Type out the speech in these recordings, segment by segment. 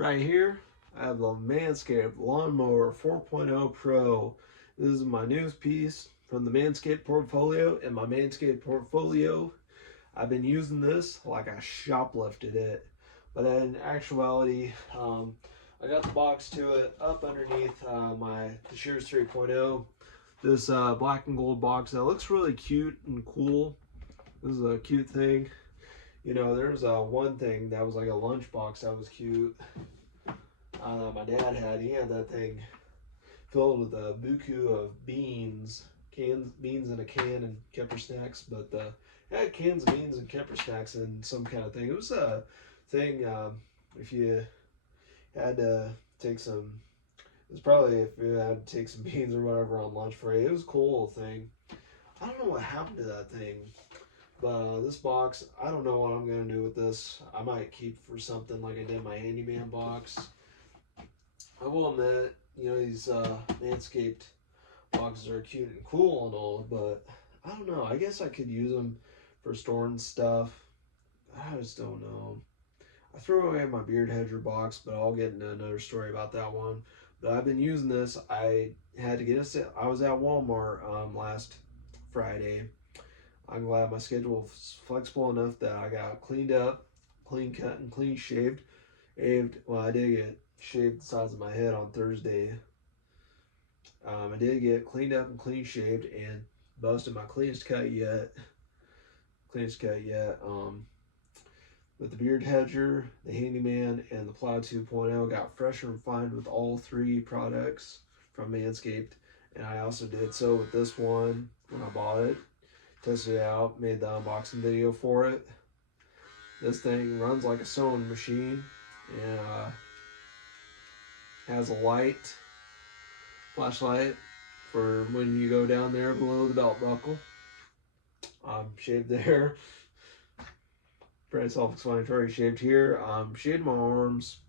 Right here, I have the Manscaped Lawnmower 4.0 Pro. This is my newest piece from the Manscaped portfolio. In my Manscaped portfolio, I've been using this like I shoplifted it. But in actuality, I got the box to it up underneath my Shears 3.0. This black and gold box that looks really cute and cool. This is a cute thing. You know, there's one thing that was like a lunchbox that was cute. My dad had. He had that thing filled with a buku of beans, beans in a can, and Kemper snacks. But it had cans of beans and Kemper snacks and some kind of thing. It was a thing. If you had to take some, it was probably if you had to take some beans or whatever on lunch break. It was a cool thing. I don't know what happened to that thing. But this box, I don't know what I'm going to do with this. I might keep for something like I did my handyman box. I will admit, you know, these Manscaped boxes are cute and cool and all, but I don't know. I guess I could use them for storing stuff. I just don't know. I threw away my beard hedger box, but I'll get into another story about that one. But I've been using this. I had to get I was at Walmart last Friday. I'm glad my schedule was flexible enough that I got cleaned up, clean cut, and clean shaved. Well, I did get shaved the size of my head on Thursday. I did get cleaned up and clean shaved and busted my cleanest cut yet. With the beard hedger, the handyman, and the plow 2.0, got fresh and refined with all three products from Manscaped. And I also did so with this one when I bought it. Tested it out, made the unboxing video for it. This thing runs like a sewing machine and has a flashlight for when you go down there below the belt buckle. Shaved there. Pretty self-explanatory. Shaved here. Shaved my arms.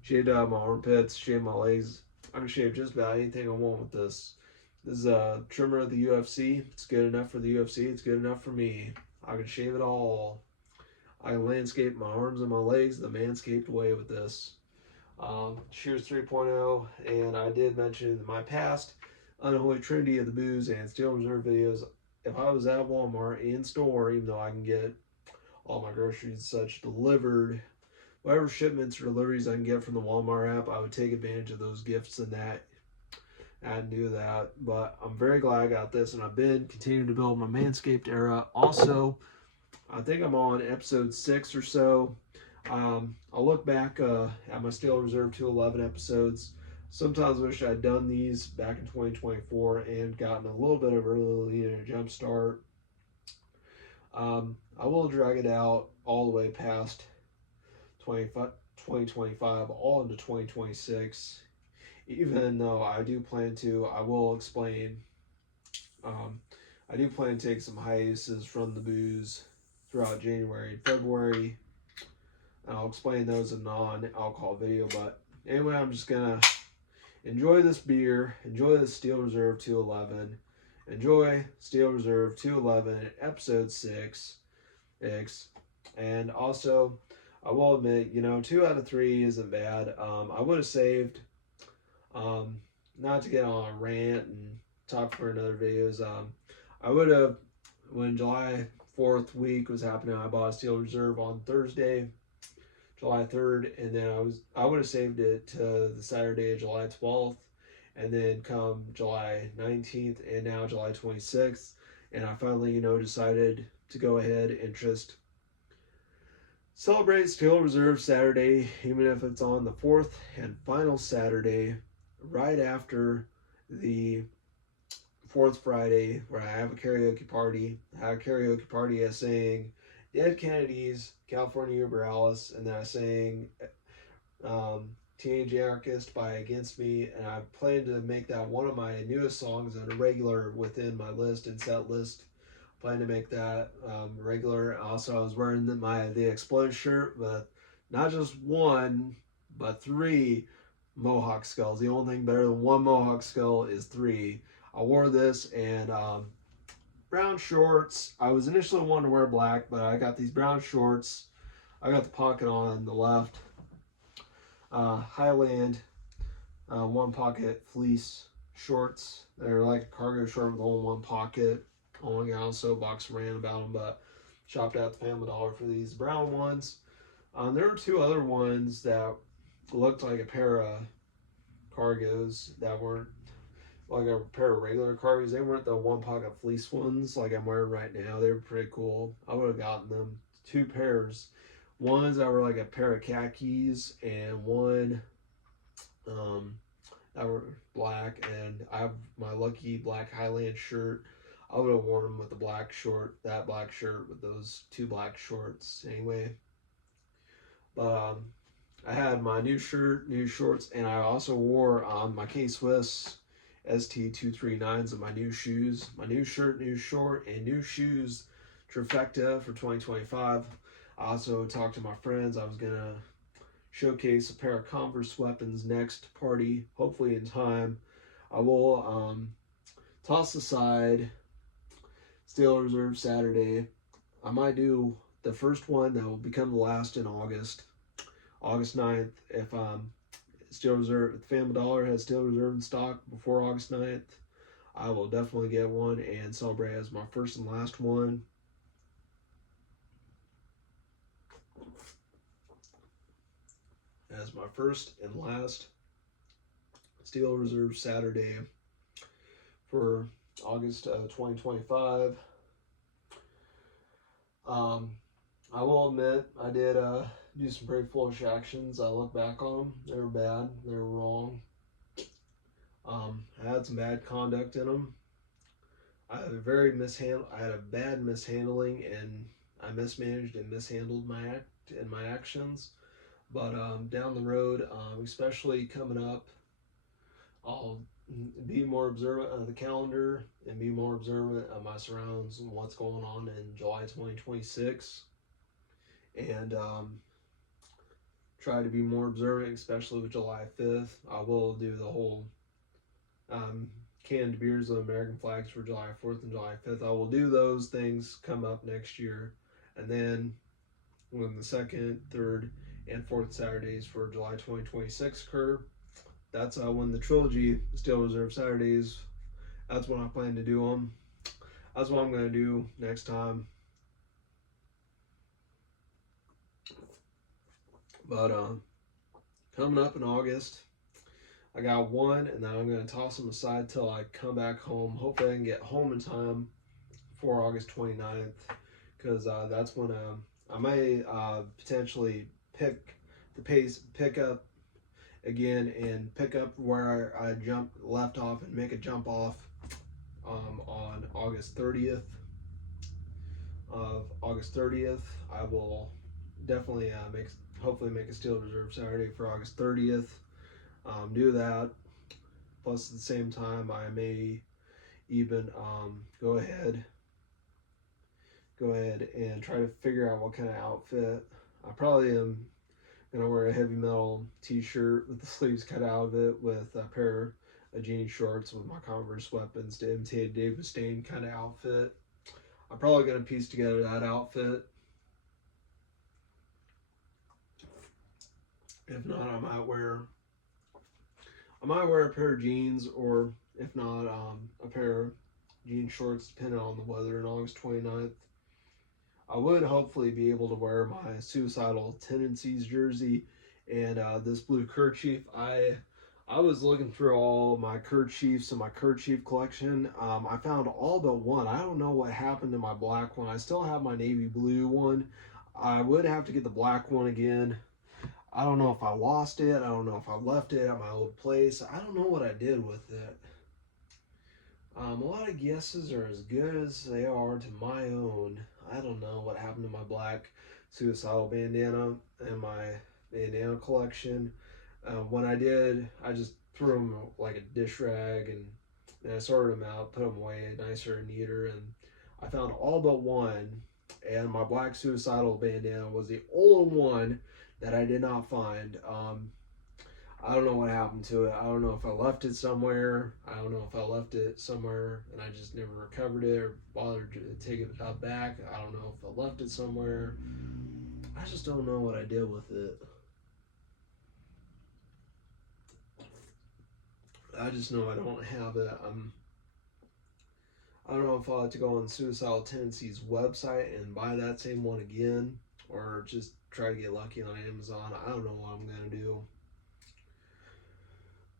Shaved my armpits. Shaved my legs. I can shave just about anything I want with this. This is a trimmer of the UFC. It's good enough for the UFC. It's good enough for me. I can shave it all. I can landscape my arms and my legs the Manscaped way with this. Shears 3.0, and I did mention in my past Unholy Trinity of the Booze and Steel Reserve videos, if I was at Walmart in store, even though I can get all my groceries and such delivered, whatever shipments or deliveries I can get from the Walmart app, I would take advantage of those gifts and that. And do that, but I'm very glad I got this, and I've been continuing to build my Manscaped era. Also, I think I'm on episode 6 or so. I'll look back at my Steel Reserve 211 episodes. Sometimes wish I'd done these back in 2024 and gotten a little bit of early and a jump start. I will drag it out all the way past 2025, all into 2026. Even though I do plan to, I will explain. I do plan to take some hiatuses from the booze throughout January and February. And I'll explain those in a non-alcohol video. But anyway, I'm just gonna enjoy this beer, enjoy the Steel Reserve 211, enjoy Steel Reserve 211 episode 6. And also, I will admit, you know, 2 out of 3 isn't bad. I would have saved. Not to get on a rant and talk for another videos. I would have, when July 4th week was happening, I bought a Steel Reserve on Thursday, July 3rd, and then I would have saved it to the Saturday of July 12th, and then come July 19th and now July 26th, and I finally, you know, decided to go ahead and just celebrate Steel Reserve Saturday, even if it's on the 4th and final Saturday, right after the 4th Friday, where I have a karaoke party. I have a karaoke party. I sang Dead Kennedys, California Uber Alice, and then I sang Teenage Anarchist by Against Me, and I plan to make that one of my newest songs and a regular within my list and set list. Plan to make that regular. Also, I was wearing the Explode shirt, but not just one, but 3 Mohawk skulls. The only thing better than 1 Mohawk skull is 3. I wore this and brown shorts. I was initially wanting to wear black, but I got these brown shorts. I got the pocket on the left. Highland one pocket fleece shorts. They're like a cargo short with only one pocket. Only got on soapbox ran about them, but shopped at the Family Dollar for these brown ones. There were two other ones that looked like a pair of cargos that weren't like a pair of regular cargos. They weren't the one pocket fleece ones like I'm wearing right now. They were pretty cool. I would have gotten them. Two pairs. Ones that were like a pair of khakis and one that were black, and I have my lucky black Highland shirt. I would have worn them with the black black shirt with those two black shorts anyway. But I had my new shirt, new shorts, and I also wore my K-Swiss ST239s and my new shoes. My new shirt, new short, and new shoes trifecta for 2025. I also talked to my friends. I was going to showcase a pair of Converse weapons next party, hopefully in time. I will toss aside Steel Reserve Saturday. I might do the first one that will become the last in August 9th. If Steel Reserve, if the Family Dollar has Steel Reserve in stock before August 9th, I will definitely get one and celebrate as my first and last one. As my first and last Steel Reserve Saturday for August 2025. I will admit I did do some pretty foolish actions. I look back on them. They were bad. They were wrong. I had some bad conduct in them. I had a bad mishandling, and I mismanaged and mishandled my actions. But down the road, especially coming up, I'll be more observant of the calendar and be more observant of my surroundings and what's going on in July 2026. And try to be more observant, especially with July 5th. I will do the whole canned beers with American flags for July 4th and July 5th. I will do those things come up next year. And then when the 2nd, 3rd, and 4th Saturdays for July 2026 occur, that's when the trilogy Steel Reserve Saturdays, that's when I plan to do them. That's what I'm going to do next time. But coming up in August, I got one, and then I'm going to toss them aside till I come back home. Hopefully I can get home in time for August 29th, because that's when I may potentially pick up again and pick up where I left off and make a jump off on August 30th. August 30th, I will definitely hopefully make a Steel Reserve Saturday for August 30th. Do that. Plus, at the same time, I may even go ahead and try to figure out what kind of outfit. I probably am gonna wear a heavy metal t-shirt with the sleeves cut out of it, with a pair of jean shorts with my Converse weapons to imitate Dave Mustaine kind of outfit. I'm probably gonna piece together that outfit. If not, I might wear a pair of jeans, or if not, a pair of jean shorts, depending on the weather on August 29th. I would hopefully be able to wear my Suicidal Tendencies jersey and this blue kerchief. I was looking through all my kerchiefs and my kerchief collection. I found all but one. I don't know what happened to my black one. I still have my navy blue one. I would have to get the black one again. I don't know if I lost it. I don't know if I left it at my old place. I don't know what I did with it. A lot of guesses are as good as they are to my own. I don't know what happened to my black Suicidal bandana and my bandana collection. When I did, I just threw them like a dish rag, and I sorted them out, put them away nicer and neater, and I found all but one, and my black Suicidal bandana was the only one that I did not find. I don't know what happened to it. I don't know if I left it somewhere. I don't know if I left it somewhere and I just never recovered it or bothered to take it back. I don't know if I left it somewhere. I just don't know what I did with it. I just know I don't have it. I don't know if I'll have to go on Suicidal Tendencies website and buy that same one again, or just try to get lucky on Amazon. I don't know what I'm gonna do.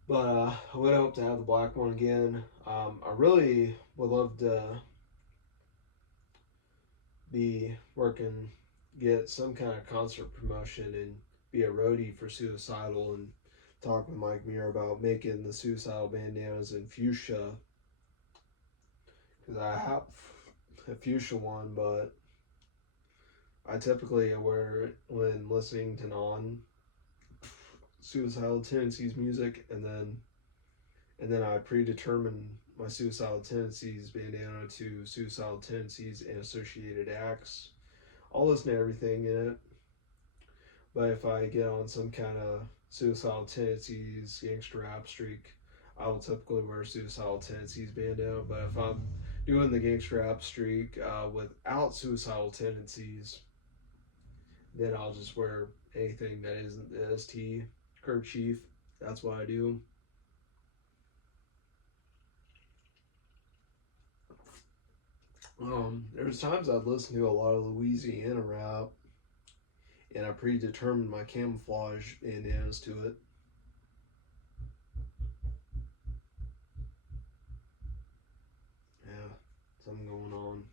But I would hope to have the black one again. I really would love to be working, get some kind of concert promotion and be a roadie for Suicidal and talk with Mike Muir about making the Suicidal bandanas in fuchsia. Because I have a fuchsia one, but I typically wear it when listening to non Suicidal Tendencies music, and then I predetermine my Suicidal Tendencies bandana to Suicidal Tendencies and associated acts. I'll listen to everything in it, but if I get on some kind of Suicidal Tendencies gangster rap streak, I will typically wear Suicidal Tendencies bandana. But if I'm doing the gangster rap streak without Suicidal Tendencies, then I'll just wear anything that isn't the ST kerchief. That's what I do. There's times I'd listen to a lot of Louisiana rap, and I predetermined my camouflage bandanas to it. Yeah, something going on.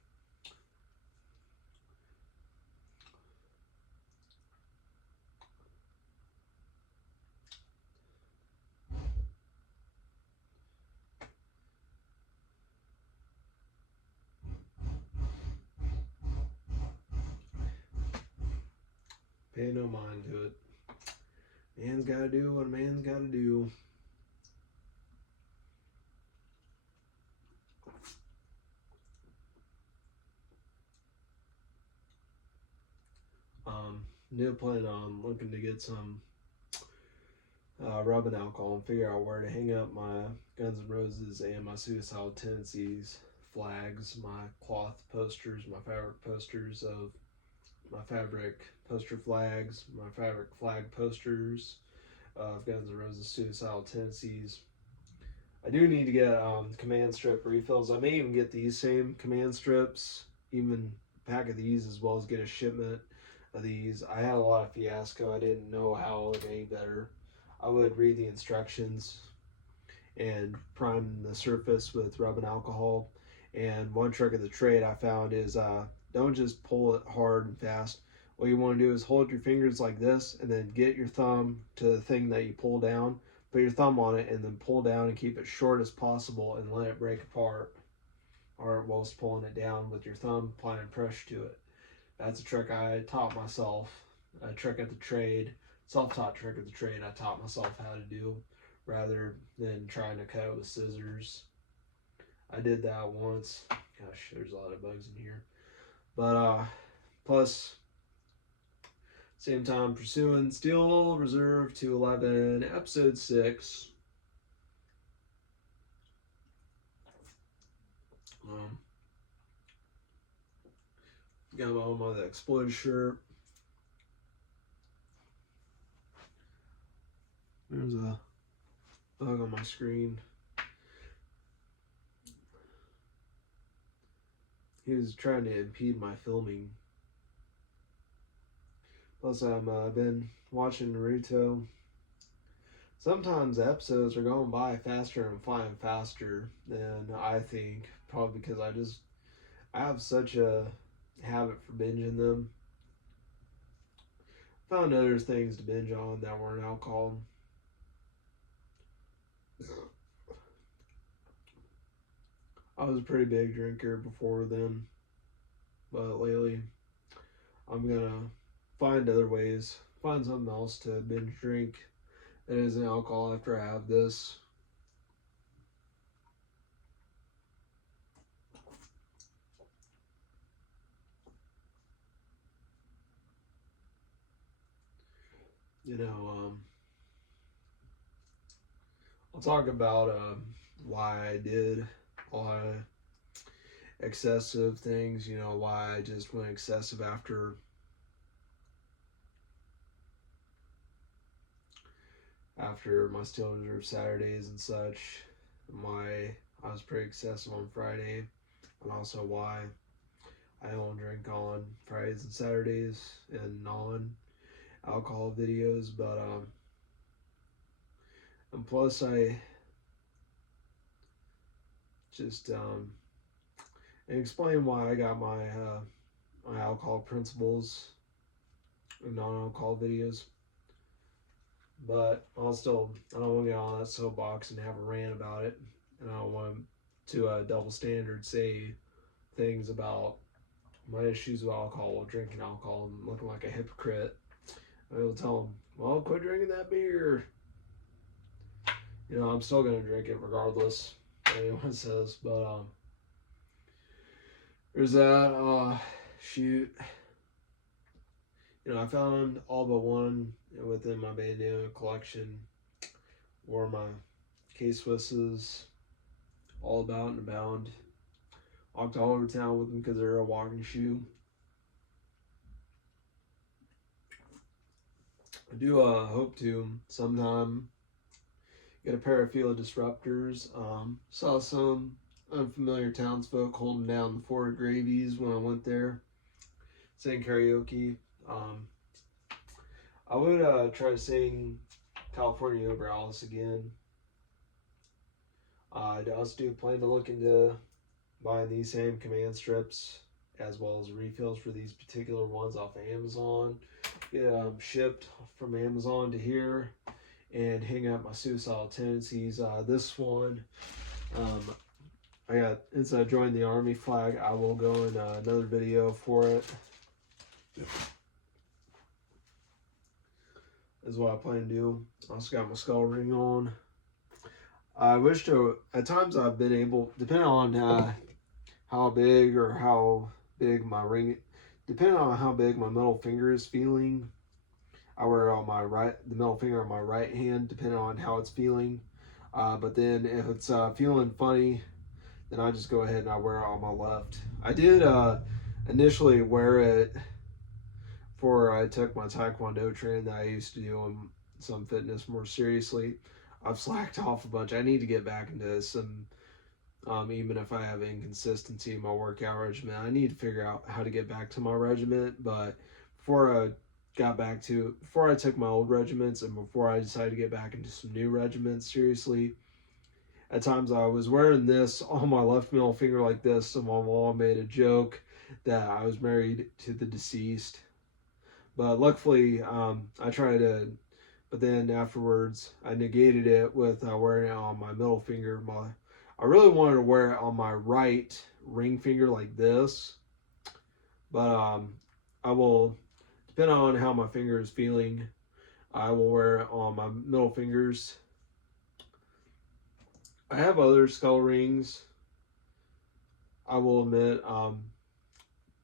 Pay no mind to it. Man's gotta do what a man's gotta do. New plan on looking to get some rubbing alcohol and figure out where to hang up my Guns N' Roses and my Suicidal Tendencies flags, my cloth posters, my fabric posters of my fabric poster flags, my fabric flag posters of Guns N' Roses Suicidal Tendencies. I do need to get command strip refills. I may even get these same command strips, even a pack of these, as well as get a shipment of these. I had a lot of fiasco. I didn't know how it would any better. I would read the instructions and prime the surface with rubbing alcohol. And one trick of the trade I found is don't just pull it hard and fast. What you want to do is hold your fingers like this and then get your thumb to the thing that you pull down, put your thumb on it, and then pull down and keep it short as possible and let it break apart. Or whilst pulling it down with your thumb, applying pressure to it. That's a trick I taught myself. A trick at the trade, self-taught trick at the trade I taught myself how to do rather than trying to cut it with scissors. I did that once. Gosh, there's a lot of bugs in here. But plus, same time pursuing Steel Reserve 211, episode 6. Got on my Exploited shirt. There's a bug on my screen. He was trying to impede my filming. Plus, I've been watching Naruto. Sometimes episodes are going by faster and flying faster than I think. Probably because I have such a habit for binging them. Found other things to binge on that weren't alcohol. I was a pretty big drinker before then, but lately I'm gonna find other ways, find something else to binge drink that isn't alcohol after I have this. I'll talk about why I did a lot of excessive things, why I just went excessive after my Steel Reserve Saturdays and such. I was pretty excessive on Friday, and also why I don't drink on Fridays and Saturdays and non-alcohol videos. But and plus I just and explain why I got my my alcohol principles in non-alcohol videos. But I don't want to get on that soapbox and have a rant about it, and I don't want to double standard say things about my issues with alcohol, drinking alcohol, and looking like a hypocrite. I will tell them, well, quit drinking that beer. You know, I'm still gonna drink it regardless what anyone says. But there's that. Shoot. You know, I found all but one within my bandana collection. Wore my K-Swisses all about and abound. Walked all over town with them because they're a walking shoe. I do hope to sometime get a pair of Field Disruptors. Saw some unfamiliar townsfolk holding down the Fort Gravies when I went there. Sang karaoke. I would try to sing California Over Alice again. I also do plan to look into buying these same command strips as well as refills for these particular ones off of Amazon. Get shipped from Amazon to here and hang out my suicidal tendencies. This one, since I joined the Army flag, I will go in another video for it. Is what I plan to do. Also got my skull ring on. I wish to, at times I've been able, depending on how big or how big my ring, depending on how big my middle finger is feeling, I wear it on the middle finger on my right hand, depending on how it's feeling. But then if it's feeling funny, then I just go ahead and I wear it on my left. I did initially wear it before I took my Taekwondo training that I used to do in some fitness more seriously. I've slacked off a bunch. I need to get back into some, even if I have inconsistency in my workout regimen, I need to figure out how to get back to my regiment. But before I took my old regiments and before I decided to get back into some new regiments seriously, at times I was wearing this on my left middle finger like this, and my mom made a joke that I was married to the deceased. But luckily, I tried to, but then afterwards, I negated it with wearing it on my middle finger. I really wanted to wear it on my right ring finger like this, but I will, depending on how my finger is feeling, I will wear it on my middle fingers. I have other skull rings, I will admit,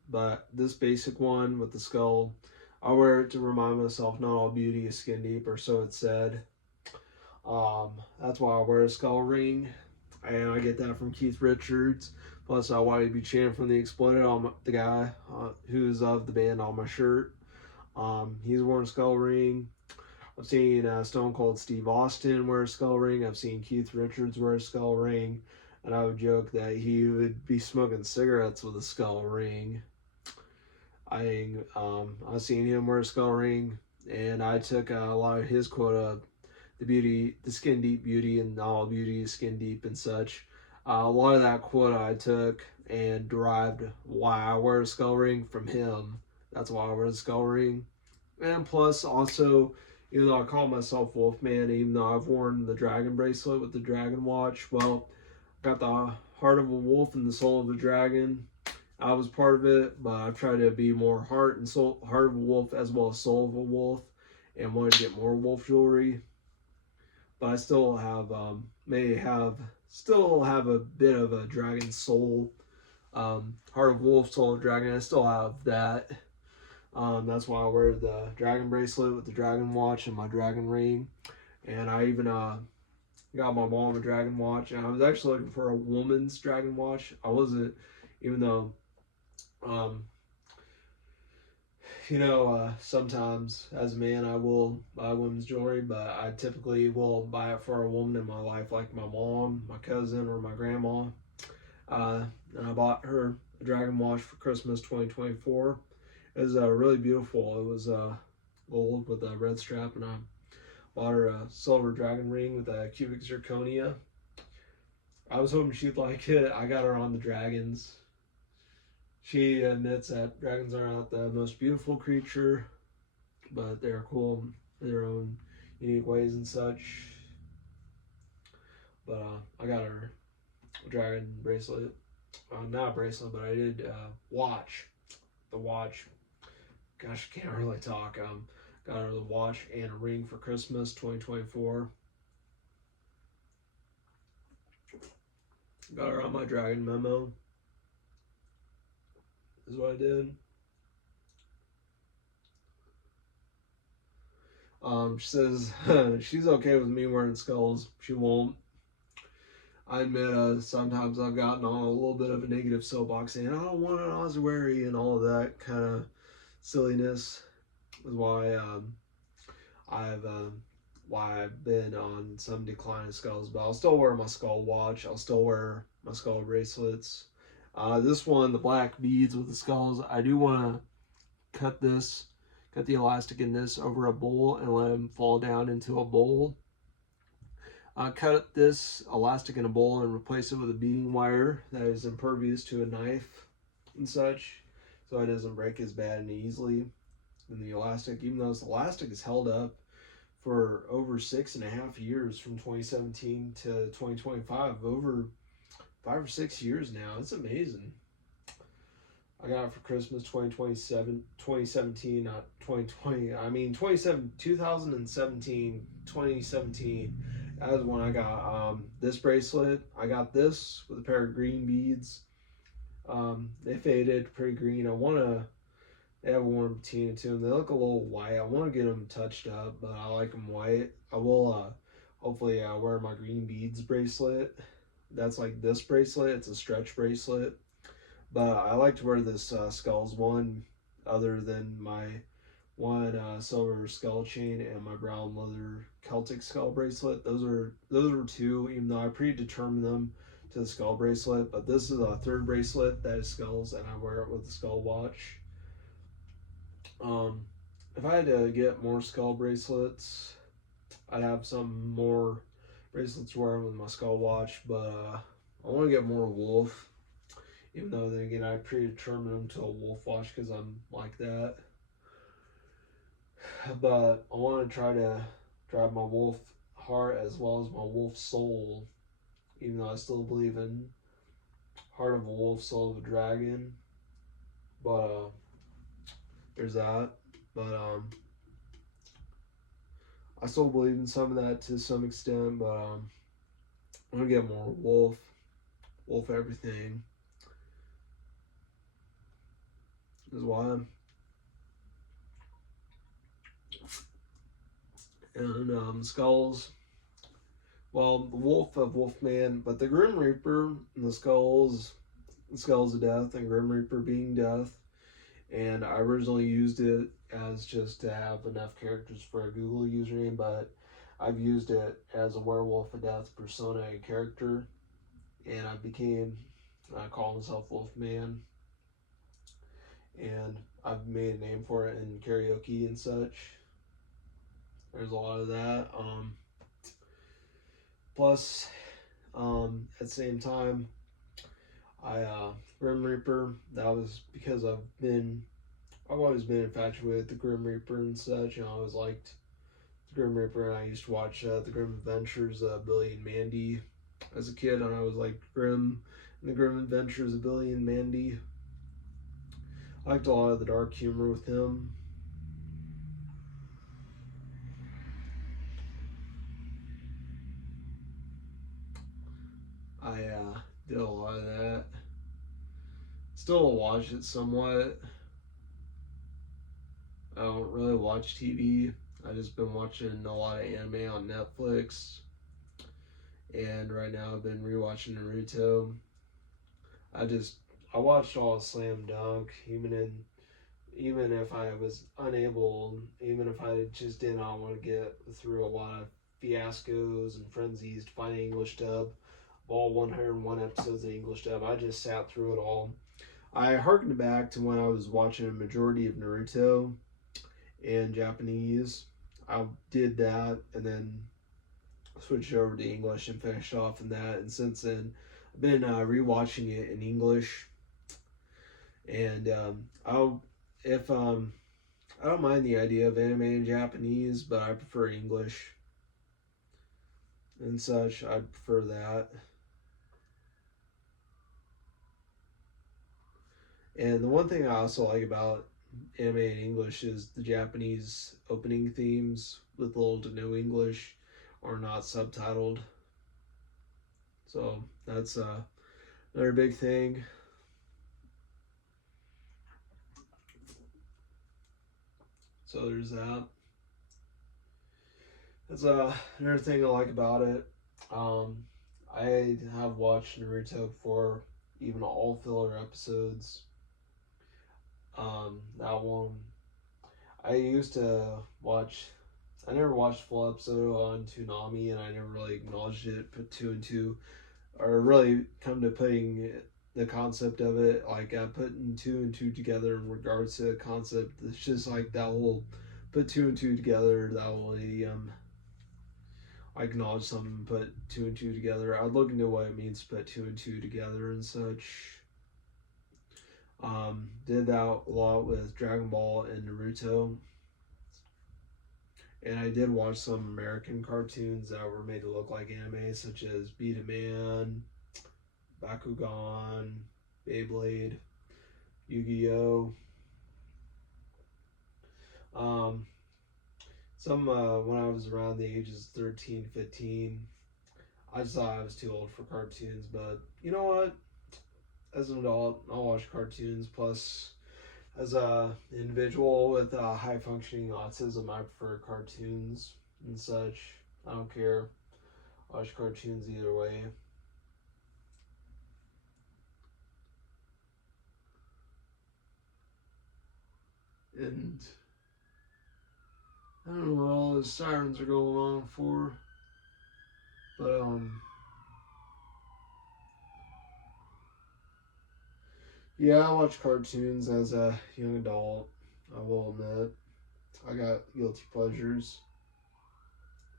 but this basic one with the skull, I wear it to remind myself not all beauty is skin deep, or so it's said. That's why I wear a skull ring, and I get that from Keith Richards. Plus, I wanted to be chanting from the Exploded on the guy who's of the band on my shirt. He's worn a skull ring. I've seen Stone Cold Steve Austin wear a skull ring. I've seen Keith Richards wear a skull ring, and I would joke that he would be smoking cigarettes with a skull ring. I've seen him wear a skull ring, and I took a lot of his quote of the skin deep beauty, and all beauty is skin deep and such. A lot of that quote I took and derived why I wear a skull ring from him. That's why I wear the skull ring. And plus, also, even though I call myself Wolfman, even though I've worn the dragon bracelet with the dragon watch, well, I got the heart of a wolf and the soul of a dragon. I was part of it, but I've tried to be more heart of a wolf as well as soul of a wolf, and wanted to get more wolf jewelry. But I still have still have a bit of a dragon soul, heart of wolf, soul of dragon. I still have that. That's why I wear the dragon bracelet with the dragon watch and my dragon ring. And I even got my mom a dragon watch, and I was actually looking for a woman's dragon watch. I wasn't, even though sometimes as a man I will buy women's jewelry, but I typically will buy it for a woman in my life, like my mom, my cousin, or my grandma. And I bought her a dragon watch for Christmas 2024. It was really beautiful. It was gold with a red strap, and I bought her a silver dragon ring with a cubic zirconia. I was hoping she'd like it. I got her on the dragons. She admits that dragons are not the most beautiful creature, but they're cool in their own unique ways and such. But I got her a dragon bracelet. Not a bracelet, but I did watch. The watch. Gosh, I can't really talk. Got her the watch and a ring for Christmas 2024. Got her on my dragon memo. Is what I did. She says she's okay with me wearing skulls. She won't. I admit sometimes I've gotten on a little bit of a negative soapbox saying I don't want an ossuary and all of that kind of silliness. Is why I've been on some decline of skulls, but I'll still wear my skull watch. I'll still wear my skull bracelets. This one, the black beads with the skulls, I do want to cut the elastic in this over a bowl and let them fall down into a bowl. Cut this elastic in a bowl and replace it with a beading wire that is impervious to a knife and such, so it doesn't break as bad and easily. And the elastic, even though this elastic is held up for over 6.5 years from 2017 to 2025, over 5 or 6 years now. It's amazing. I got it for Christmas 2017, not 2020. I mean 2017. That was when I got this bracelet. I got this with a pair of green beads. They faded pretty green. They have a warm patina to them. They look a little white. I want to get them touched up, but I like them white. I will hopefully wear my green beads bracelet. That's like this bracelet. It's a stretch bracelet. But I like to wear this skulls one, other than my one silver skull chain and my brown leather Celtic skull bracelet. Those were two, even though I predetermined them to the skull bracelet. But this is a third bracelet that is skulls, and I wear it with the skull watch. If I had to get more skull bracelets, I'd have some more bracelets wearing with my skull watch, but I want to get more wolf, even though then again I predetermined them to a wolf watch because I'm like that. But I want to try to drive my wolf heart as well as my wolf soul, even though I still believe in heart of a wolf, soul of a dragon. But there's that. But I still believe in some of that to some extent, but I'm gonna get more wolf everything is why. And skulls. Well, the wolf of Wolfman, but the Grim Reaper and the skulls of death, and Grim Reaper being death. And I originally used it as just to have enough characters for a Google username, but I've used it as a Werewolf of Death persona and character, and I call myself Wolfman, and I've made a name for it in karaoke and such. There's a lot of that. Plus, at the same time, Grim Reaper, that was because I've always been infatuated with the Grim Reaper and such, and I always liked the Grim Reaper, and I used to watch the Grim Adventures of Billy and Mandy as a kid, and I was like Grim and the Grim Adventures of Billy and Mandy. I liked a lot of the dark humor with him. I did a lot of that. Still watch it somewhat. I don't really watch TV. I've just been watching a lot of anime on Netflix. And right now I've been rewatching Naruto. I watched all of Slam Dunk, even if I was unable, even if I just did not want to get through a lot of fiascos and frenzies to find an English dub, all 101 episodes of English dub, I just sat through it all. I harkened back to when I was watching a majority of Naruto in Japanese. I did that and then switched over to English and finished off in that. And since then, I've been rewatching it in English. And I'll if I don't mind the idea of anime in Japanese, but I prefer English and such. I prefer that. And the one thing I also like about anime in English is the Japanese opening themes with little to no English are not subtitled. So that's another big thing. So there's that. That's another thing I like about it. I have watched Naruto before, even all filler episodes. That one, I used to watch. I never watched full episode on Toonami, and I never really acknowledged it. Put two and two, or really come to putting the concept of it, like putting two and two together in regards to the concept. It's just like that whole put two and two together. That will I acknowledge something, put two and two together. I'd look into what it means to put two and two together and such. Did that a lot with Dragon Ball and Naruto. And I did watch some American cartoons that were made to look like anime, such as Beat a Man, Bakugan, Beyblade, Yu-Gi-Oh! Some when I was around the ages 13, 15, I just thought I was too old for cartoons, but you know what? As an adult, I'll watch cartoons. Plus, as a individual with high functioning autism, I prefer cartoons and such. I don't care. I watch cartoons either way. And I don't know what all those sirens are going on for, but yeah, I watch cartoons as a young adult. I will admit, I got guilty pleasures.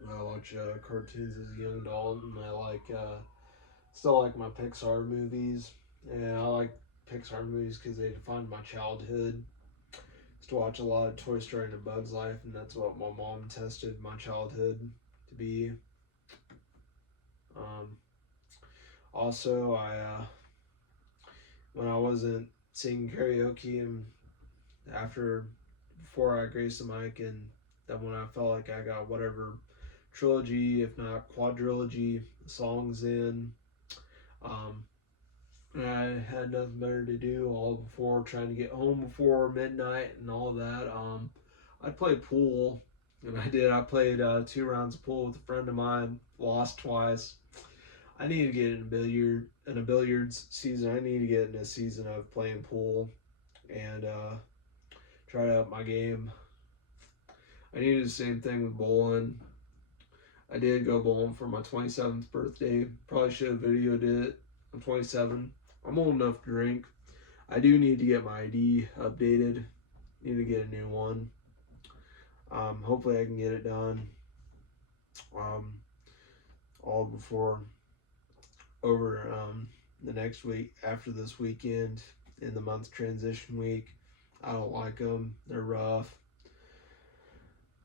I watch cartoons as a young adult, and I still like my Pixar movies. And I like Pixar movies because they defined my childhood. Used to watch a lot of Toy Story and A Bug's Life, and that's what my mom tested my childhood to be. Also, when I wasn't singing karaoke and before I graced the mic, and then when I felt like I got whatever trilogy, if not quadrilogy, songs in, and I had nothing better to do all before trying to get home before midnight and all that. I'd play pool, and I did. I played 2 rounds of pool with a friend of mine, lost twice. I need to get in a billiards season. I need to get in a season of playing pool and try to up my game. I need to do the same thing with bowling. I did go bowling for my 27th birthday. Probably should have videoed it. I'm 27. I'm old enough to drink. I do need to get my ID updated. Need to get a new one. Hopefully I can get it done. All before over the next week after this weekend in the month transition week. I don't like them. They're rough.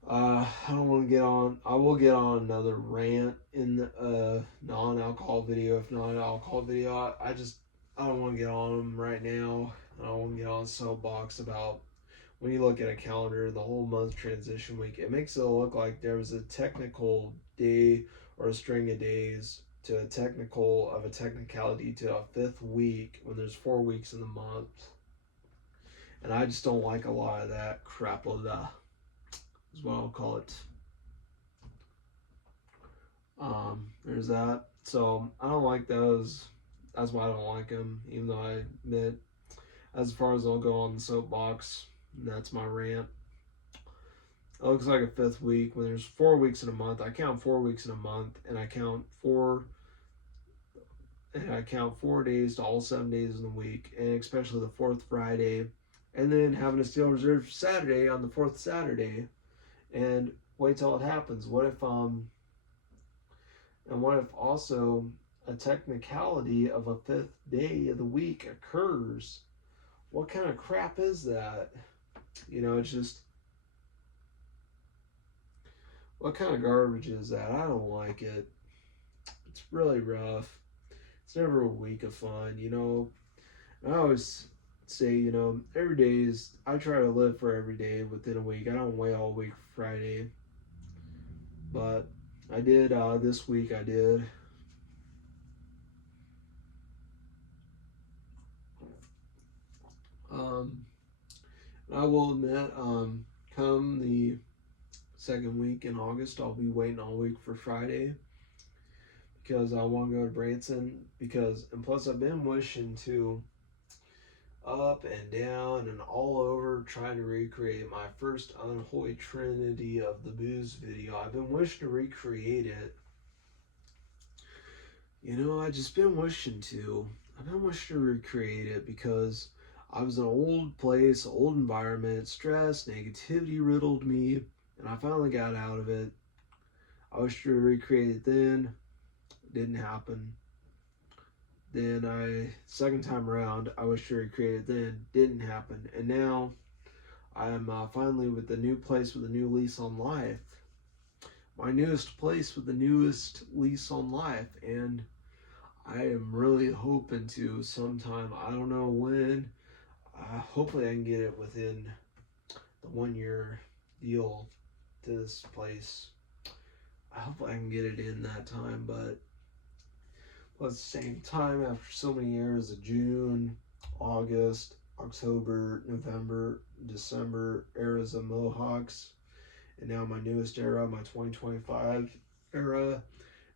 I don't want to get on. I will get on another rant in a non-alcohol video. If not an alcohol video, I don't want to get on them right now. I don't want to get on a soapbox about when you look at a calendar, the whole month transition week. It makes it look like there was a technical day or a string of days to a technicality to a fifth week when there's 4 weeks in the month. And I just don't like a lot of that crap is what I'll call it. There's that. So I don't like those. That's why I don't like them, even though I admit, as far as I'll go on the soapbox, And that's my rant. It looks like a fifth week when there's 4 weeks in a month. I count 4 weeks in a month, and I count 4 days to all 7 days in the week, and especially the fourth Friday, and then having a steel reserve Saturday on the fourth Saturday, and wait till it happens. What if also a technicality of a fifth day of the week occurs? What kind of crap is that? It's just, what kind of garbage is that? I don't like it. It's really rough. It's never a week of fun. I always say, every day I try to live for every day within a week. I don't wait all week for Friday. But I did, this week I did. I will admit, come the second week in August, I'll be waiting all week for Friday because I want to go to Branson. And plus, I've been wishing to up and down and all over trying to recreate my first Unholy Trinity of the Booze video. I've been wishing to recreate it. I just been wishing to. I've been wishing to recreate it because I was in an old place, old environment, stress, negativity riddled me, and I finally got out of it. I wished to recreate it then. It didn't happen. Then second time around, I wished to recreate it then. Didn't happen. And now I am finally with the new place with a new lease on life. My newest place with the newest lease on life. And I am really hoping to sometime, I don't know when, hopefully I can get it within the 1 year deal to this place. I hope I can get it in that time, but at the same time, after so many years of June, August, October, November, December eras of Mohawks, and now my newest era, my 2025 era,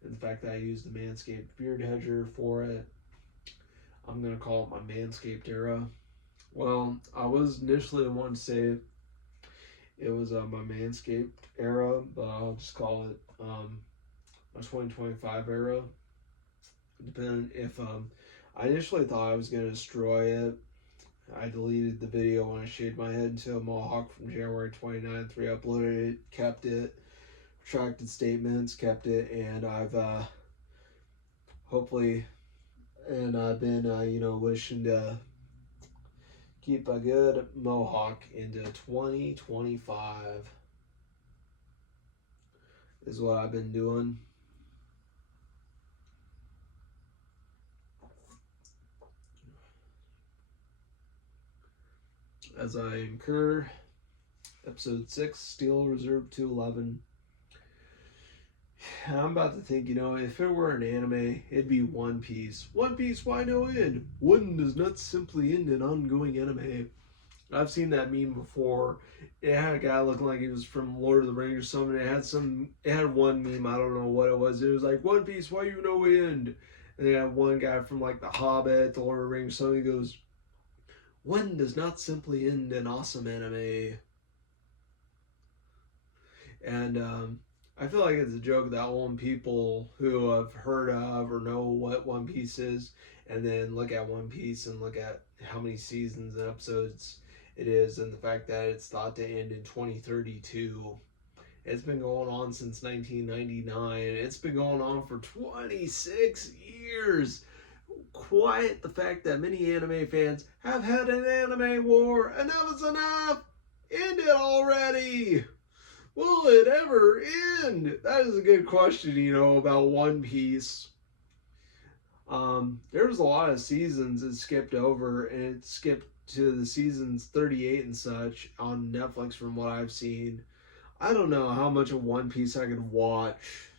and the fact that I used the Manscaped beard hedger for it, I'm going to call it my Manscaped era. Well, I was initially wanting to say it was my Manscaped era, but I'll just call it my 2025 era. Depending if I initially thought I was going to destroy it. I deleted the video when I shaved my head into a mohawk from January 29th, re-uploaded it, kept it, retracted statements, kept it, and I've I've been wishing to keep a good mohawk into 2025 is what I've been doing. As I incur episode 6, Steel Reserve 211. I'm about to think, if it were an anime, it'd be One Piece. One Piece, why no end? One does not simply end an ongoing anime. I've seen that meme before. It had a guy looking like he was from Lord of the Rings or something. It had one meme, I don't know what it was. It was like, One Piece, why you no end? And they had one guy from like The Hobbit, The Lord of the Rings, so he goes, one does not simply end an awesome anime. And I feel like it's a joke that only people who have heard of or know what One Piece is, and then look at One Piece and look at how many seasons and episodes it is, and the fact that it's thought to end in 2032. It's been going on since 1999. It's been going on for 26 years. Quite the fact that many anime fans have had an anime war. Enough is enough! End it already! Will it ever end? That is a good question, about One Piece. There was a lot of seasons it skipped over, and it skipped to the seasons 38 and such on Netflix from what I've seen. I don't know how much of One Piece I could watch.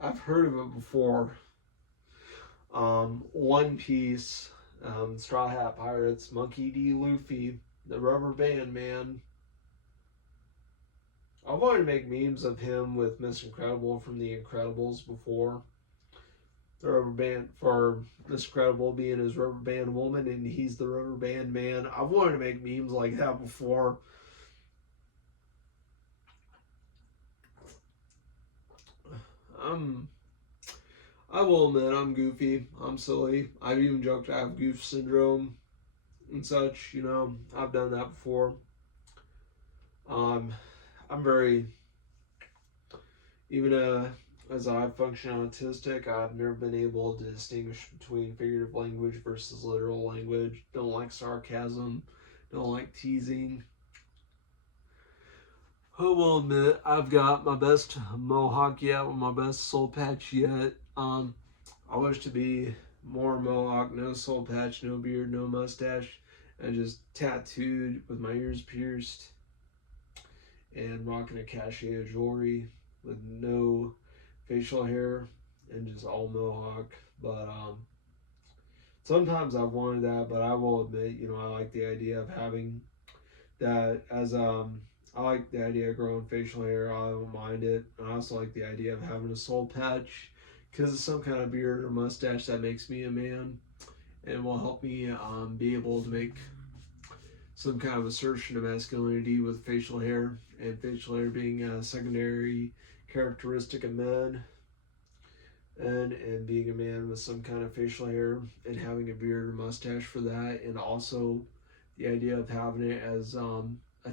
I've heard of it before. One Piece, Straw Hat Pirates, Monkey D. Luffy, the Rubber Band Man. I wanted to make memes of him with Miss Incredible from The Incredibles before. the rubber band for Mr. Credible being his rubber band woman, and he's the rubber band man. I've wanted to make memes like that before. I will admit I'm goofy. I'm silly. I've even joked I have goof syndrome and such. You know, I've done that before. I'm very, even as I function autistic, I've never been able to distinguish between figurative language versus literal language. Don't like sarcasm. Don't like teasing. I will admit I've got my best mohawk yet, with my best soul patch yet. I wish to be more mohawk, no soul patch, no beard, no mustache, and just tattooed with my ears pierced and rocking a cachet jewelry with no facial hair and just all mohawk. But sometimes I've wanted that, but I will admit, you know, I like the idea of having that as I like the idea of growing facial hair. I don't mind it. I also like the idea of having a soul patch because it's some kind of beard or mustache that makes me a man and will help me be able to make some kind of assertion of masculinity with facial hair, and facial hair being a secondary characteristic of men, and being a man with some kind of facial hair and having a beard or mustache for that, and also the idea of having it as a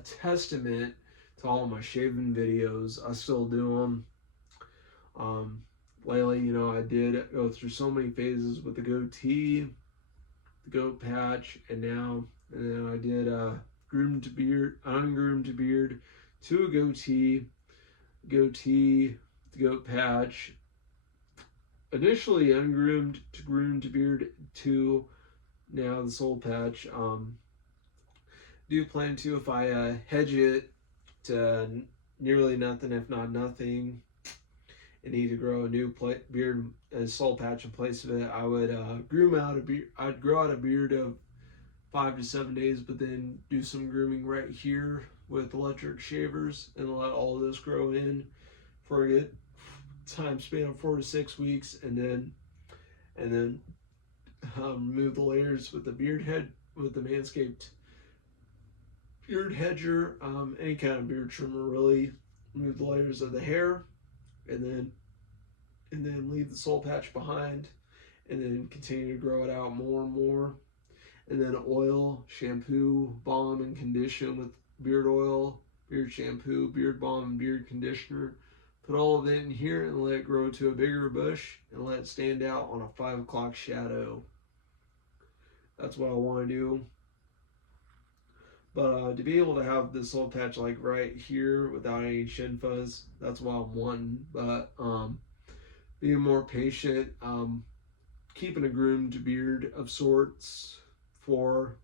testament to all of my shaving videos. I still do them. Lately, you know, I did go through so many phases with the goatee, the goat patch, and then I did groomed to beard, ungroomed to beard, to a goatee, the goat patch. Initially ungroomed to groomed to beard, to now the soul patch. Do plan to, if I hedge it to nearly nothing, if not nothing, and need to grow a new beard, a soul patch in place of it, I would groom out a beard. I'd grow out a beard of 5 to 7 days, but then do some grooming right here with electric shavers and let all of this grow in for a good time span of 4 to 6 weeks, and then remove the layers with the beard head, with the Manscaped beard hedger, any kind of beard trimmer really. Remove the layers of the hair, and then leave the soul patch behind, and then continue to grow it out more and more. And then oil, shampoo, balm, and condition with beard oil, beard shampoo, beard balm, and beard conditioner. Put all of it in here and let it grow to a bigger bush and let it stand out on a 5 o'clock shadow. That's what I want to do. But to be able to have this soul patch like right here without any shin fuzz, that's what I'm wanting. But being more patient, keeping a groomed beard of sorts, for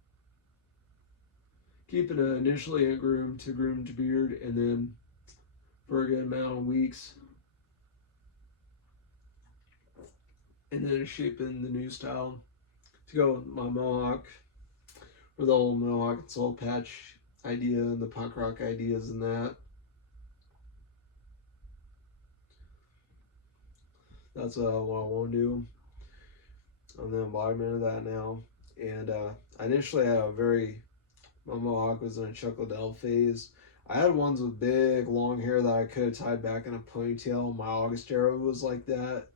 keeping an initially a groomed beard, and then for a good amount of weeks, and then shaping the new style to go with my mohawk, or the old mohawk and soul patch idea and the punk rock ideas and that. That's what I want to do. I'm the embodiment of that now. And I initially had my mohawk was in a Chuck Liddell phase. I had ones with big long hair that I could have tied back in a ponytail. My August era was like that.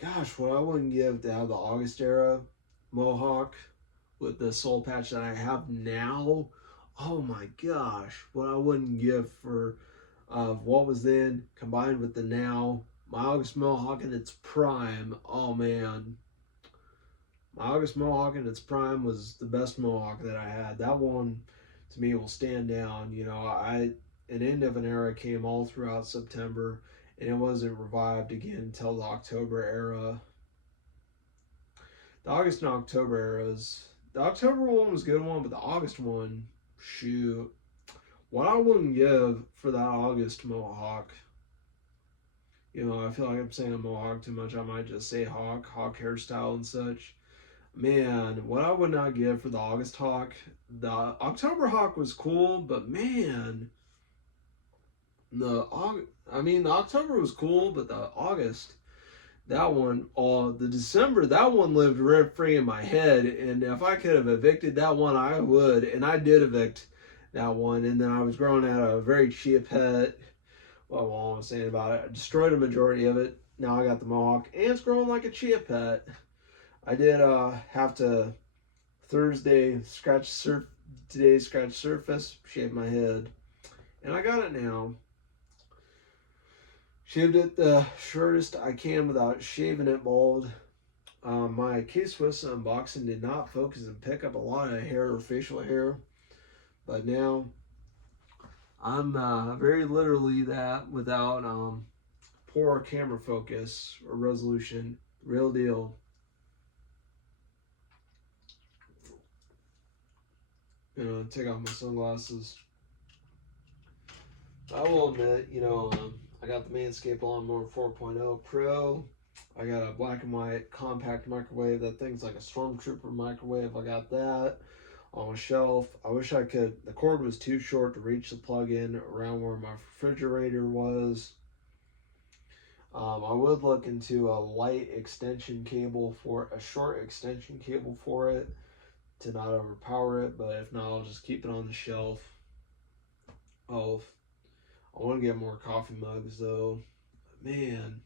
Gosh, what I wouldn't give to have the August era mohawk with the soul patch that I have now. Oh my gosh, what I wouldn't give for what was then combined with the now. My August mohawk in its prime. Oh man. My August mohawk in its prime was the best mohawk that I had. That one, to me, will stand down. You know, an end of an era came all throughout September, and it wasn't revived again until the October era. The August and October eras. The October one was a good one, but the August one, shoot. What I wouldn't give for that August mohawk. You know, I feel like I'm saying mohawk too much. I might just say hawk hairstyle and such. Man, what I would not give for the August hawk. The October hawk was cool, but man, the October was cool, but the August, That one, the December, that one lived rent free in my head. And if I could have evicted that one, I would. And I did evict that one. And then I was growing out a very chia pet. Well, all I'm saying about it, I destroyed a majority of it. Now I got the mohawk, and it's growing like a chia pet. I did have to Thursday today's scratch surface, shave my head, and I got it now. Shaved it the shortest I can without shaving it bald. My K-Swiss unboxing did not focus and pick up a lot of hair or facial hair, but now I'm very literally that without poor camera focus or resolution. Real deal. Take off my sunglasses. I will admit, I got the Manscaped Lawnmower 4.0 Pro. I got a black and white compact microwave. That thing's like a Stormtrooper microwave. I got that on a shelf. I wish I could. The cord was too short to reach the plug-in around where my refrigerator was. I would look into a light extension cable a short extension cable for it to not overpower it, but if not, I'll just keep it on the shelf. I want to get more coffee mugs though. Man,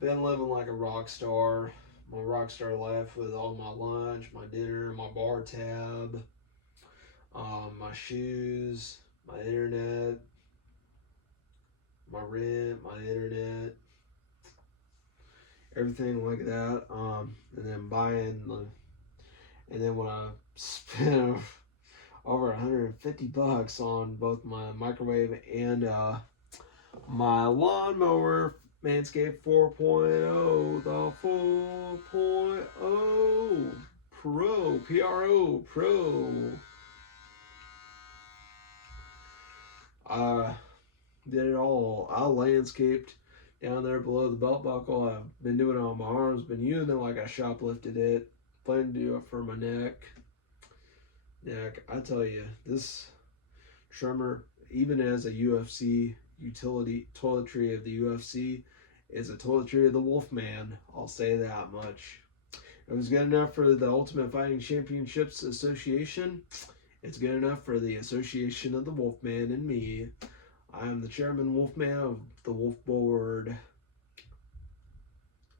been living like a rock star. My rock star life with all my lunch, my dinner, my bar tab, my shoes, my internet, my rent, my internet, everything like that. And then when I spent over $150 on both my microwave and my lawnmower, Manscaped 4.0, the 4.0 Pro, Pro, Pro. I did it all. I landscaped down there below the belt buckle. I've been doing it on my arms, been using it like I shoplifted it. Plan to do it for my neck. I tell you, this trimmer, even as a UFC utility toiletry of the UFC, is a toiletry of the Wolfman. I'll say that much. It was good enough for the Ultimate Fighting Championships Association. It's good enough for the Association of the Wolfman and me. I am the Chairman Wolfman of the Wolf Board.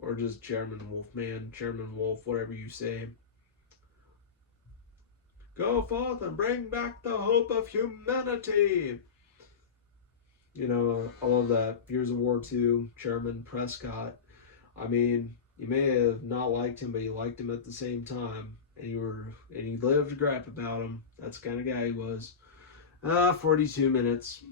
Or just Chairman Wolfman, Chairman Wolf, whatever you say. Go forth and bring back the hope of humanity. I love that. Years of War II, Chairman Prescott. I mean, you may have not liked him, but you liked him at the same time. And you lived to grap about him. That's the kind of guy he was. 42 minutes.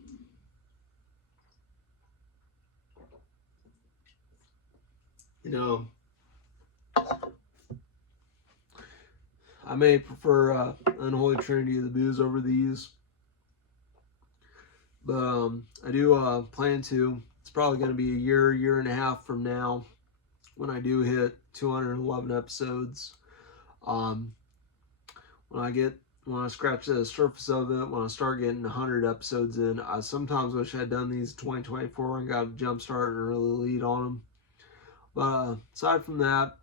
I may prefer Unholy Trinity of the Booze over these. But I do plan to. It's probably going to be a year and a half from now when I do hit 211 episodes. When I scratch the surface of it, when I start getting 100 episodes in, I sometimes wish I'd done these in 2024 and got a jump start and really lead on them. But aside from that,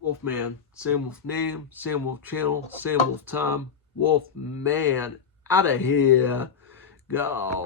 Wolfman, same wolf name, same wolf channel, same wolf time, Wolfman, out of here, go.